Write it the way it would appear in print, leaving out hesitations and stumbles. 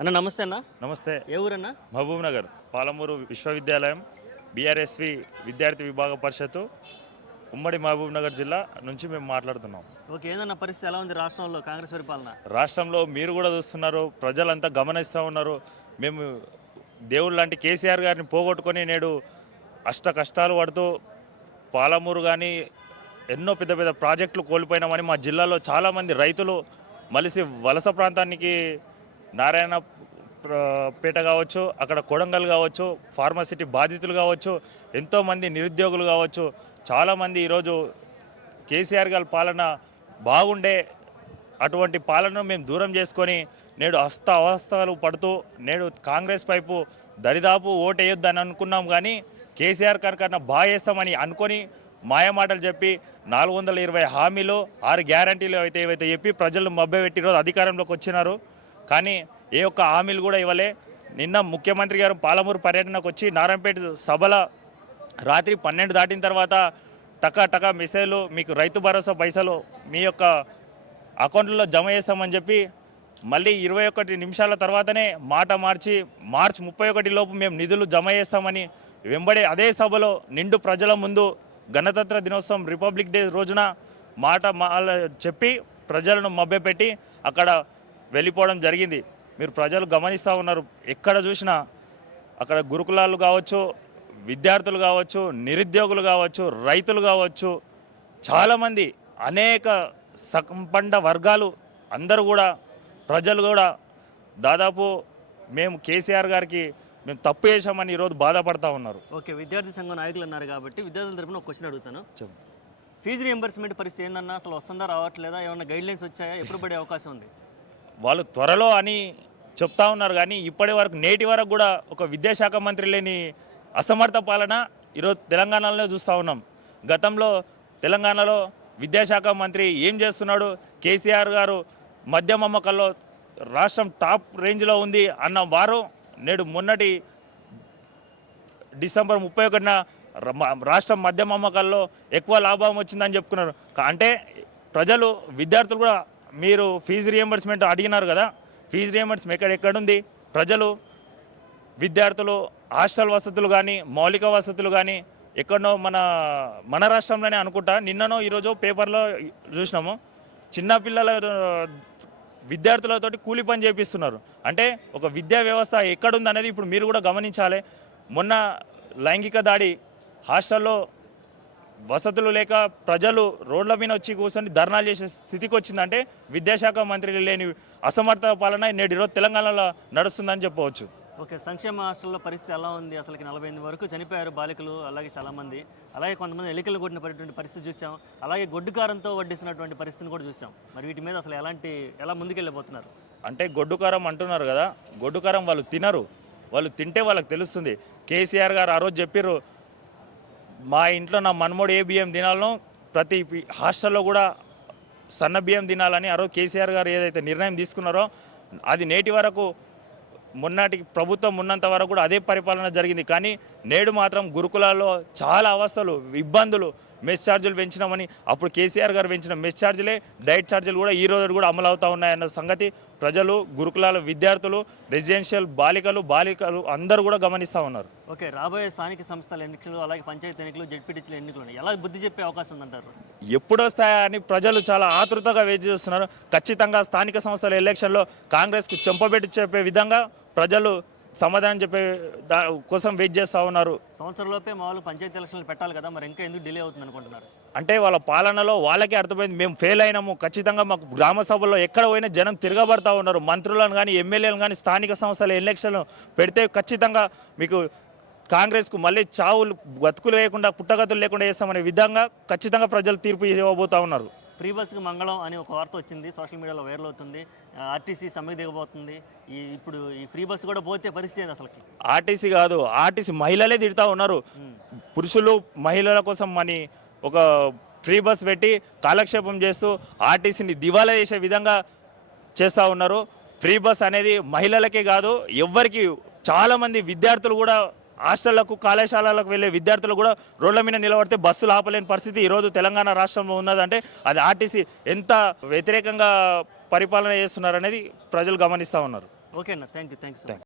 అన్న నమస్తే అన్న. నమస్తే. ఏ ఊరన్నా? మహబూబ్ నగర్ పాలమూరు విశ్వవిద్యాలయం బీఆర్ఎస్వి విద్యార్థి విభాగ పరిషత్తు ఉమ్మడి మహబూబ్ నగర్ జిల్లా నుంచి మేము మాట్లాడుతున్నాం. ఓకే, ఏదన్న పరిస్థితి ఎలా ఉంది రాష్ట్రంలో కాంగ్రెస్ పరిపాలన? రాష్ట్రంలో మీరు కూడా చూస్తున్నారు, ప్రజలంతా గమనిస్తూ ఉన్నారు. మేము దేవుడు లాంటి కేసీఆర్ గారిని పోగొట్టుకొని నేడు అష్ట కష్టాలు పడుతూ పాలమూరు కానీ ఎన్నో పెద్ద పెద్ద ప్రాజెక్టులు కోల్పోయినామని మా జిల్లాలో చాలామంది రైతులు మలిసి వలస ప్రాంతానికి నారాయణ పేట కావచ్చు, అక్కడ కొడంగల్ కావచ్చు, ఫార్మసిటీ బాధితులు కావచ్చు, ఎంతోమంది నిరుద్యోగులు కావచ్చు, చాలామంది ఈరోజు కేసీఆర్ గారి పాలన బాగుండే అటువంటి పాలనను మేము దూరం చేసుకొని నేడు అవస్థలు పడుతూ నేడు కాంగ్రెస్ వైపు దరిదాపు ఓటేయొద్దని అనుకున్నాం. కానీ కేసీఆర్ కన్నా బాగా వేస్తామని అనుకొని మాయమాటలు చెప్పి 420 హామీలు 6 గ్యారంటీలు ఏవైతే చెప్పి ప్రజలను మభ్యపెట్టి ఈరోజు అధికారంలోకి వచ్చినారు. కానీ ఏ ఒక్క హామీలు కూడా ఇవ్వలే. నిన్న ముఖ్యమంత్రి గారు పాలమూరు పర్యటనకు వచ్చి నారాయణపేట సభల రాత్రి 12 దాటిన తర్వాత టకా మెసేజ్లు మీకు రైతు భరోసా పైసలు మీ యొక్క అకౌంట్లో జమ చేస్తామని చెప్పి మళ్ళీ 21 నిమిషాల తర్వాతనే మాట మార్చి మార్చి 31 లోపు మేము నిధులు జమ చేస్తామని వెంబడే అదే సభలో నిండు ప్రజల ముందు గణతంత్ర దినోత్సవం రిపబ్లిక్ డే రోజున మాట చెప్పి ప్రజలను మభ్యపెట్టి అక్కడ వెళ్ళిపోవడం జరిగింది. మీరు ప్రజలు గమనిస్తూ ఉన్నారు, ఎక్కడ చూసినా అక్కడ గురుకులాలు కావచ్చు, విద్యార్థులు కావచ్చు, నిరుద్యోగులు కావచ్చు, రైతులు కావచ్చు, చాలామంది అనేక సంపన్న వర్గాలు అందరూ కూడా ప్రజలు కూడా దాదాపు మేము కేసీఆర్ గారికి మేము తప్పు చేశామని ఈరోజు బాధపడతా ఉన్నారు. ఓకే, విద్యార్థి సంఘం నాయకులు అన్నారు కాబట్టి విద్యార్థుల తరపున ఒక క్వశ్చన్ అడుగుతాను. ఫీజు రియంబర్స్మెంట్ పరిస్థితి ఏందన్నా? అసలు వస్తుందా రావట్లేదా? ఏమైనా గైడ్లైన్స్ వచ్చాయా? ఎప్పుడు పడే అవకాశం ఉంది? వాళ్ళు త్వరలో అని చెప్తా ఉన్నారు, కానీ ఇప్పటి వరకు నేటి వరకు కూడా ఒక విద్యాశాఖ మంత్రి లేని అసమర్థ పాలన ఈరోజు తెలంగాణలో చూస్తూ ఉన్నాం. గతంలో తెలంగాణలో విద్యాశాఖ మంత్రి ఏం చేస్తున్నాడు? కేసీఆర్ గారు మద్యం అమ్మకాల్లో రాష్ట్రం టాప్ రేంజ్లో ఉంది అన్న వారు నేడు మొన్నటి డిసెంబర్ 31న రాష్ట్రం మద్యం అమ్మకాల్లో ఎక్కువ లాభం వచ్చిందని చెప్పుకున్నారు. అంటే ప్రజలు విద్యార్థులు కూడా మీరు ఫీజు రియంబర్స్మెంట్ అడిగినారు కదా, ఫీజు రియంబర్స్మెంట్ ఎక్కడుంది? ప్రజలు విద్యార్థులు హాస్టల్ వసతులు కానీ మౌలిక వసతులు కానీ ఎక్కడనో మన రాష్ట్రంలోనే అనుకుంటా. నిన్ననో ఈరోజు పేపర్లో చూసినాము, చిన్నపిల్లల విద్యార్థులతోటి కూలి పని చేపిస్తున్నారు. అంటే ఒక విద్యా వ్యవస్థ ఎక్కడుంది అనేది ఇప్పుడు మీరు కూడా గమనించాలి. మొన్న లైంగిక దాడి, హాస్టల్లో వసతులు లేక ప్రజలు రోడ్ల మీద వచ్చి కూర్చొని ధర్నాలు చేసే స్థితికి వచ్చిందంటే విద్యాశాఖ మంత్రి లేని అసమర్థ పాలన నేడు ఈరోజు తెలంగాణలో నడుస్తుందని చెప్పవచ్చు. ఓకే, సంక్షేమ హాస్టల్లో పరిస్థితి ఎలా ఉంది? అసలుకి 48 వరకు చనిపోయారు బాలికలు, అలాగే చాలామంది, అలాగే కొంతమంది ఎలికలు కొట్టినటువంటి పరిస్థితి చూసాం, అలాగే గొడ్డుకారంతో వడ్డిస్తున్నటువంటి పరిస్థితిని కూడా చూసాం. మరి వీటి మీద అసలు ఎలా ముందుకెళ్ళిపోతున్నారు? అంటే గొడ్డుకారం అంటున్నారు కదా, గొడ్డుకారం వాళ్ళు తినరు, వాళ్ళు తింటే వాళ్ళకి తెలుస్తుంది. కేసీఆర్ గారు ఆ రోజు చెప్పారు, మా ఇంట్లో నా మనమోడు ఏ బియ్యం తినాలనో ప్రతి హాస్టల్లో కూడా సన్న బియ్యం తినాలని ఆ రోజు కేసీఆర్ గారు ఏదైతే నిర్ణయం తీసుకున్నారో అది నేటి వరకు మొన్నటి ప్రభుత్వం ఉన్నంత వరకు కూడా అదే పరిపాలన జరిగింది. కానీ నేడు మాత్రం గురుకులాల్లో చాలా అవస్థలు, ఇబ్బందులు, మెస్ ఛార్జీలు పెంచినామని అప్పుడు కేసీఆర్ గారు పెంచిన మెస్ ఛార్జీలే డైట్ ఛార్జీలు కూడా ఈ రోజు కూడా అమలు అవుతూ ఉన్నాయన్న సంగతి ప్రజలు, గురుకులాల విద్యార్థులు, రెసిడెన్షియల్ బాలికలు అందరూ కూడా గమనిస్తూ ఉన్నారు. ఓకే, రాబోయే స్థానిక సంస్థల ఎన్నికలు, అలాగే పంచాయతీ ఎన్నికలు, జెడ్పీటీసీల ఎన్నికలు ఎలా బుద్ధి చెప్పే అవకాశం ఉందంటారు? ఎప్పుడు వస్తాయని ప్రజలు చాలా ఆతృతగా వేచి చూస్తున్నారు. ఖచ్చితంగా స్థానిక సంస్థల ఎలక్షన్లో కాంగ్రెస్కు చెంపబెట్టి చెప్పే విధంగా ప్రజలు సమాధానం చెప్పే కోసం వెయిట్ చేస్తూ ఉన్నారు. సంవత్సరంలోపే మామూలు పంచాయతీ ఎలక్షన్లు పెట్టాలి కదా, మరి ఇంకా ఎందుకు డిలే అవుతుంది అనుకుంటున్నారు? అంటే వాళ్ళ పాలనలో వాళ్ళకే అర్థమైంది, మేము ఫెయిల్ అయినాము. ఖచ్చితంగా మాకు గ్రామ సభల్లో ఎక్కడ పోయినా జనం తిరగబడతా ఉన్నారు. మంత్రులను కానీ ఎమ్మెల్యేలను కానీ స్థానిక సంస్థల ఎలక్షన్లు పెడితే ఖచ్చితంగా మీకు కాంగ్రెస్కు మళ్ళీ చావులు బతుకులు లేకుండా పుట్టగతులు లేకుండా చేస్తామనే విధంగా ఖచ్చితంగా ప్రజలు తీర్పు ఇవ్వబోతూ ఉన్నారు. ఫ్రీ బస్సుకి మంగళం అని ఒక వార్త వచ్చింది, సోషల్ మీడియాలో వైరల్ అవుతుంది. ఆర్టీసీ సమ్మెకు దిగబోతుంది. ఇప్పుడు ఈ ఫ్రీ బస్సు కూడా పోతే పరిస్థితి ఏంది? అసలుకి ఆర్టీసీ కాదు, ఆర్టీసీ మహిళలే తిడుతూ ఉన్నారు. పురుషులు మహిళల కోసం అని ఒక ఫ్రీ బస్ పెట్టి కాలక్షేపం చేస్తూ ఆర్టీసీని దివాలా చేసే విధంగా చేస్తూ ఉన్నారు. ఫ్రీ బస్ అనేది మహిళలకే కాదు, ఎవ్వరికి, చాలామంది విద్యార్థులు కూడా హాస్టళ్లకు కళాశాలలకు వెళ్ళే విద్యార్థులు కూడా రోడ్ల మీద నిలబడితే బస్సులు ఆపలేని పరిస్థితి ఈరోజు తెలంగాణ రాష్ట్రంలో ఉన్నదంటే అది ఆర్టీసీ ఎంత వ్యతిరేకంగా పరిపాలన చేస్తున్నారనేది ప్రజలు గమనిస్తూ ఉన్నారు. ఓకే అన్న, థ్యాంక్ యూ సో మచ్.